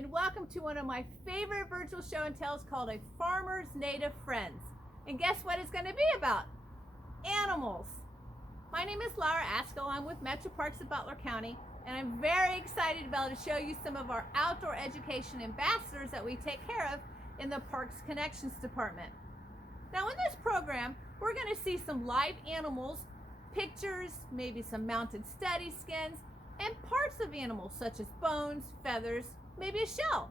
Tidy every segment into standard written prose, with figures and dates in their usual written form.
and welcome to one of my favorite virtual show and tells called A Farmer's Native Friends. And guess what it's going to be about? Animals. My name is Laura Askell. I'm with Metro Parks of Butler County, and I'm very excited to be able to show you some of our outdoor education ambassadors that we take care of in the Parks Connections Department. Now in this program, we're going to see some live animals, pictures, maybe some mounted study skins, and parts of animals such as bones, feathers, maybe a shell.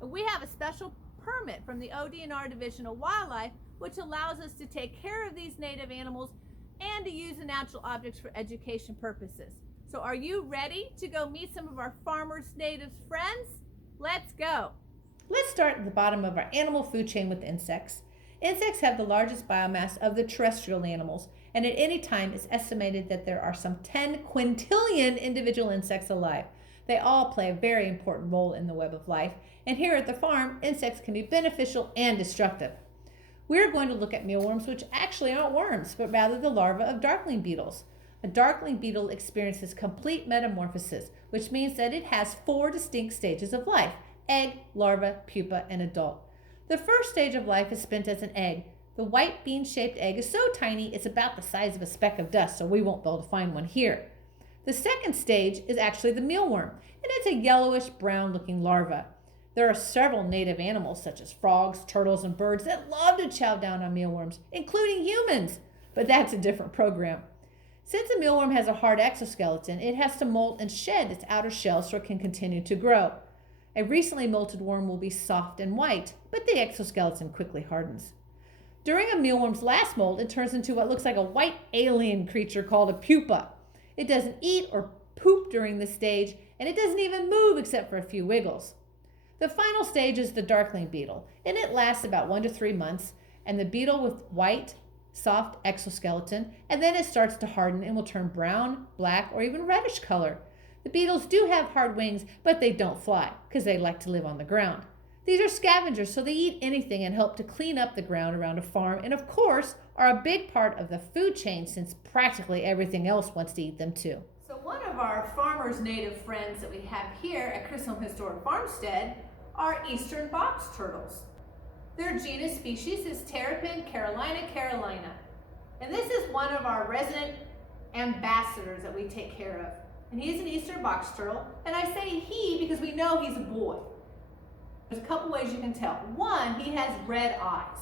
We have a special permit from the ODNR Division of Wildlife, which allows us to take care of these native animals and to use the natural objects for education purposes. So are you ready to go meet some of our farmers' natives friends? Let's go. Let's start at the bottom of our animal food chain with insects. Insects have the largest biomass of the terrestrial animals, and at any time it's estimated that there are some 10 quintillion individual insects alive. They all play a very important role in the web of life, and here at the farm, insects can be beneficial and destructive. We're going to look at mealworms, which actually aren't worms, but rather the larvae of darkling beetles. A darkling beetle experiences complete metamorphosis, which means that it has 4 distinct stages of life: egg, larva, pupa, and adult. The first stage of life is spent as an egg. The white bean-shaped egg is so tiny it's about the size of a speck of dust, so we won't be able to find one here. The second stage is actually the mealworm, and it's a yellowish brown looking larva. There are several native animals such as frogs, turtles, and birds that love to chow down on mealworms, including humans, but that's a different program. Since a mealworm has a hard exoskeleton, it has to molt and shed its outer shell so it can continue to grow. A recently molted worm will be soft and white, but the exoskeleton quickly hardens. During a mealworm's last molt, it turns into what looks like a white alien creature called a pupa. It doesn't eat or poop during this stage, and it doesn't even move except for a few wiggles. The final stage is the darkling beetle, and it lasts about 1 to 3 months, and the beetle with white, soft exoskeleton, and then it starts to harden and will turn brown, black, or even reddish color. The beetles do have hard wings, but they don't fly because they like to live on the ground. These are scavengers, so they eat anything and help to clean up the ground around a farm, and of course are a big part of the food chain since practically everything else wants to eat them too. So one of our farmers' native friends that we have here at Chisholm Historic Farmstead are eastern box turtles. Their genus species is Terrapin carolina, and this is one of our resident ambassadors that we take care of. And he's an eastern box turtle, and I say he because we know he's a boy. There's a couple ways you can tell. One, he has red eyes.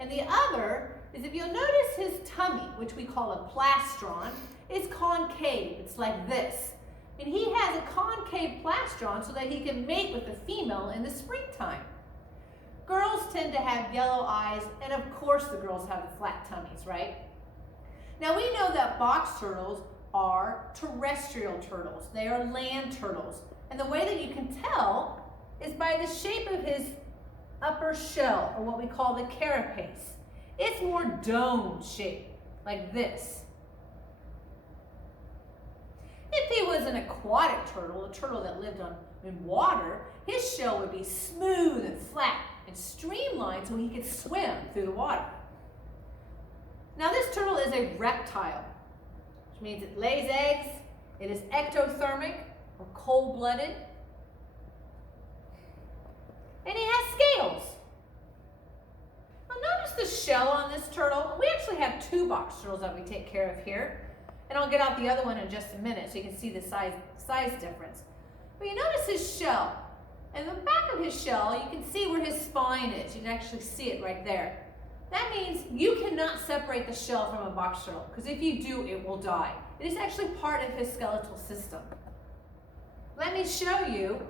And the other is, if you'll notice, his tummy, which we call a plastron, is concave. It's like this. And he has a concave plastron so that he can mate with the female in the springtime. Girls tend to have yellow eyes, and of course the girls have the flat tummies, right? Now we know that box turtles are terrestrial turtles. They are land turtles. And the way that you can tell is by the shape of his upper shell, or what we call the carapace. It's more dome shaped, like this. If he was an aquatic turtle, a turtle that lived in water, his shell would be smooth and flat and streamlined so he could swim through the water. Now this turtle is a reptile, which means it lays eggs, it is ectothermic or cold-blooded, and he has scales. Now notice the shell on this turtle. We actually have 2 box turtles that we take care of here, and I'll get out the other one in just a minute so you can see the size difference. But you notice his shell, and the back of his shell, you can see where his spine is. You can actually see it right there. That means you cannot separate the shell from a box turtle, because if you do, it will die. It is actually part of his skeletal system. Let me show you.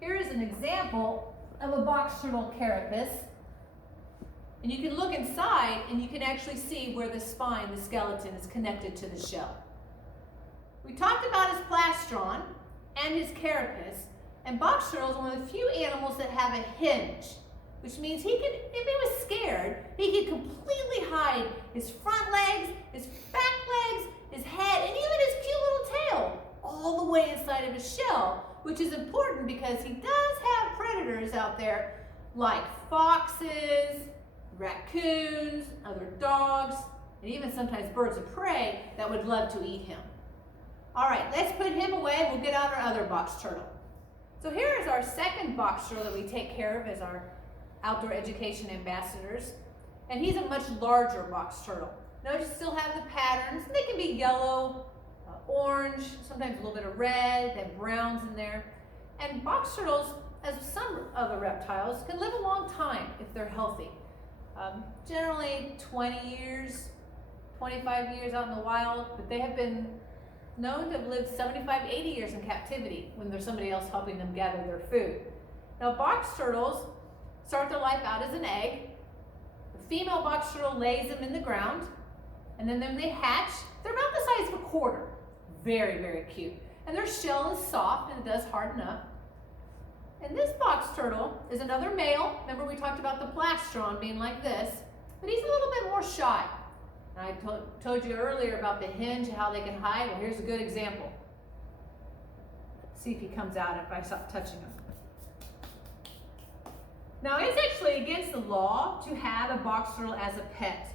Here is an example of a box turtle carapace. And you can look inside and you can actually see where the spine, the skeleton, is connected to the shell. We talked about his plastron and his carapace, and box turtle is one of the few animals that have a hinge, which means he could, if he was scared, he could completely hide his front legs, his back legs, his head, and even his cute little tail all the way inside of his shell, which is important because he does have predators out there like foxes, raccoons, other dogs, and even sometimes birds of prey that would love to eat him. All right, let's put him away and we'll get out our other box turtle. So here is our second box turtle that we take care of as our outdoor education ambassadors. And he's a much larger box turtle. Notice you still have the patterns. They can be yellow, orange, sometimes a little bit of red, they have browns in there. And box turtles, as some other reptiles, can live a long time if they're healthy. Generally 20 years, 25 years out in the wild, but they have been known to have lived 75, 80 years in captivity when there's somebody else helping them gather their food. Now box turtles start their life out as an egg. The female box turtle lays them in the ground, and then when they hatch, they're about the size of a quarter. Very, very cute. And their shell is soft and it does harden up. And this box turtle is another male. Remember we talked about the plastron being like this, but he's a little bit more shy. And I told you earlier about the hinge and how they can hide. Well, here's a good example. See if he comes out if I stop touching him. Now, it's actually against the law to have a box turtle as a pet.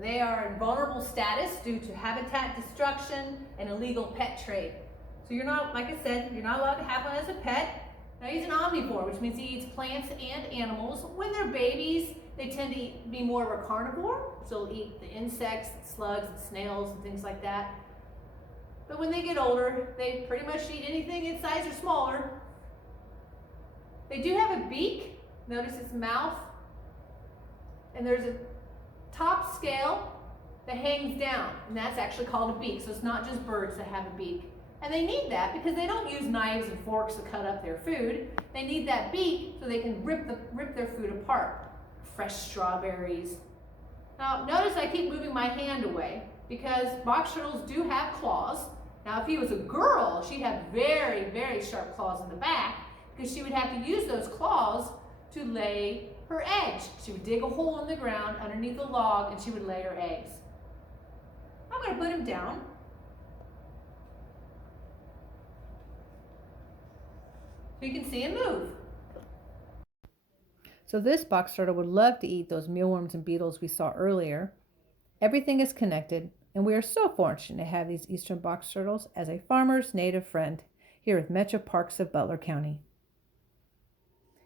They are in vulnerable status due to habitat destruction and illegal pet trade. So you're not, like I said, you're not allowed to have one as a pet. Now he's an omnivore, which means he eats plants and animals. When they're babies, they tend to be more of a carnivore, so they'll eat the insects, slugs, and snails, and things like that. But when they get older, they pretty much eat anything in size or smaller. They do have a beak. Notice its mouth. And there's a top scale that hangs down, and that's actually called a beak. So it's not just birds that have a beak. And they need that because they don't use knives and forks to cut up their food. They need that beak so they can rip their food apart. Fresh strawberries. Now notice I keep moving my hand away because box turtles do have claws. Now if he was a girl, she'd have very, very sharp claws in the back because she would have to use those claws to lay her eggs. She would dig a hole in the ground underneath a log and she would lay her eggs. I'm going to put him down. So you can see him move. So this box turtle would love to eat those mealworms and beetles we saw earlier. Everything is connected, and we are so fortunate to have these eastern box turtles as a farmer's native friend here with Metro Parks of Butler County.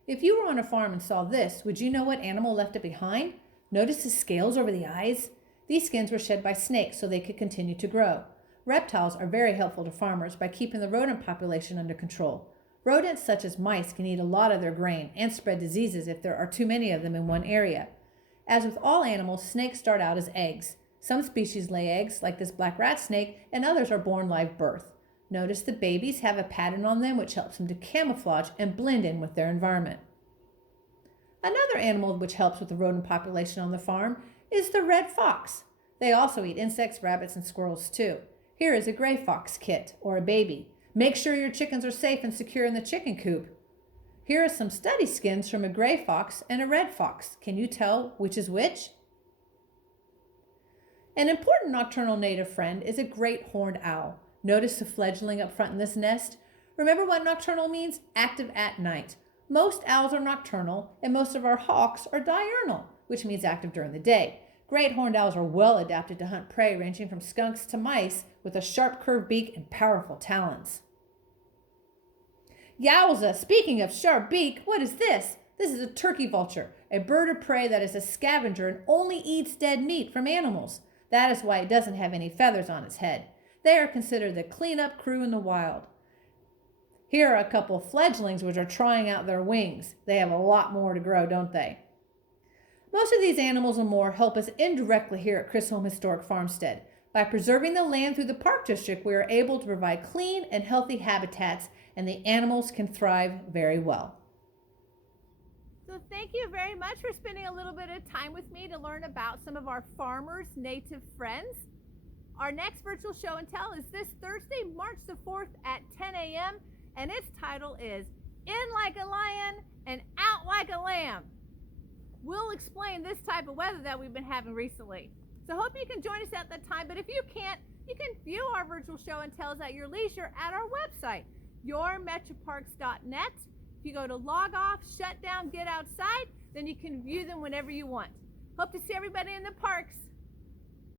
If you were on a farm and saw this, would you know what animal left it behind? Notice the scales over the eyes? These skins were shed by snakes so they could continue to grow. Reptiles are very helpful to farmers by keeping the rodent population under control. Rodents such as mice can eat a lot of their grain and spread diseases if there are too many of them in one area. As with all animals, snakes start out as eggs. Some species lay eggs, like this black rat snake, and others are born live birth. Notice the babies have a pattern on them which helps them to camouflage and blend in with their environment. Another animal which helps with the rodent population on the farm is the red fox. They also eat insects, rabbits, and squirrels too. Here is a gray fox kit, or a baby. Make sure your chickens are safe and secure in the chicken coop. Here are some study skins from a gray fox and a red fox. Can you tell which is which? An important nocturnal native friend is a great horned owl. Notice the fledgling up front in this nest? Remember what nocturnal means? Active at night. Most owls are nocturnal, and most of our hawks are diurnal, which means active during the day. Great horned owls are well adapted to hunt prey ranging from skunks to mice with a sharp curved beak and powerful talons. Yowza, speaking of sharp beak, what is this? This is a turkey vulture, a bird of prey that is a scavenger and only eats dead meat from animals. That is why it doesn't have any feathers on its head. They are considered the cleanup crew in the wild. Here are a couple of fledglings which are trying out their wings. They have a lot more to grow, don't they? Most of these animals and more help us indirectly here at Chisholm Historic Farmstead. By preserving the land through the Park District, we are able to provide clean and healthy habitats, and the animals can thrive very well. So thank you very much for spending a little bit of time with me to learn about some of our farmers' native friends. Our next virtual show and tell is this Thursday, March the 4th at 10 a.m. and its title is In Like a Lion and Out Like a Lamb. We'll explain this type of weather that we've been having recently. So hope you can join us at that time, but if you can't, you can view our virtual show and tells at your leisure at our website, yourmetroparks.net. If you go to log off, shut down, get outside, then you can view them whenever you want. Hope to see everybody in the parks.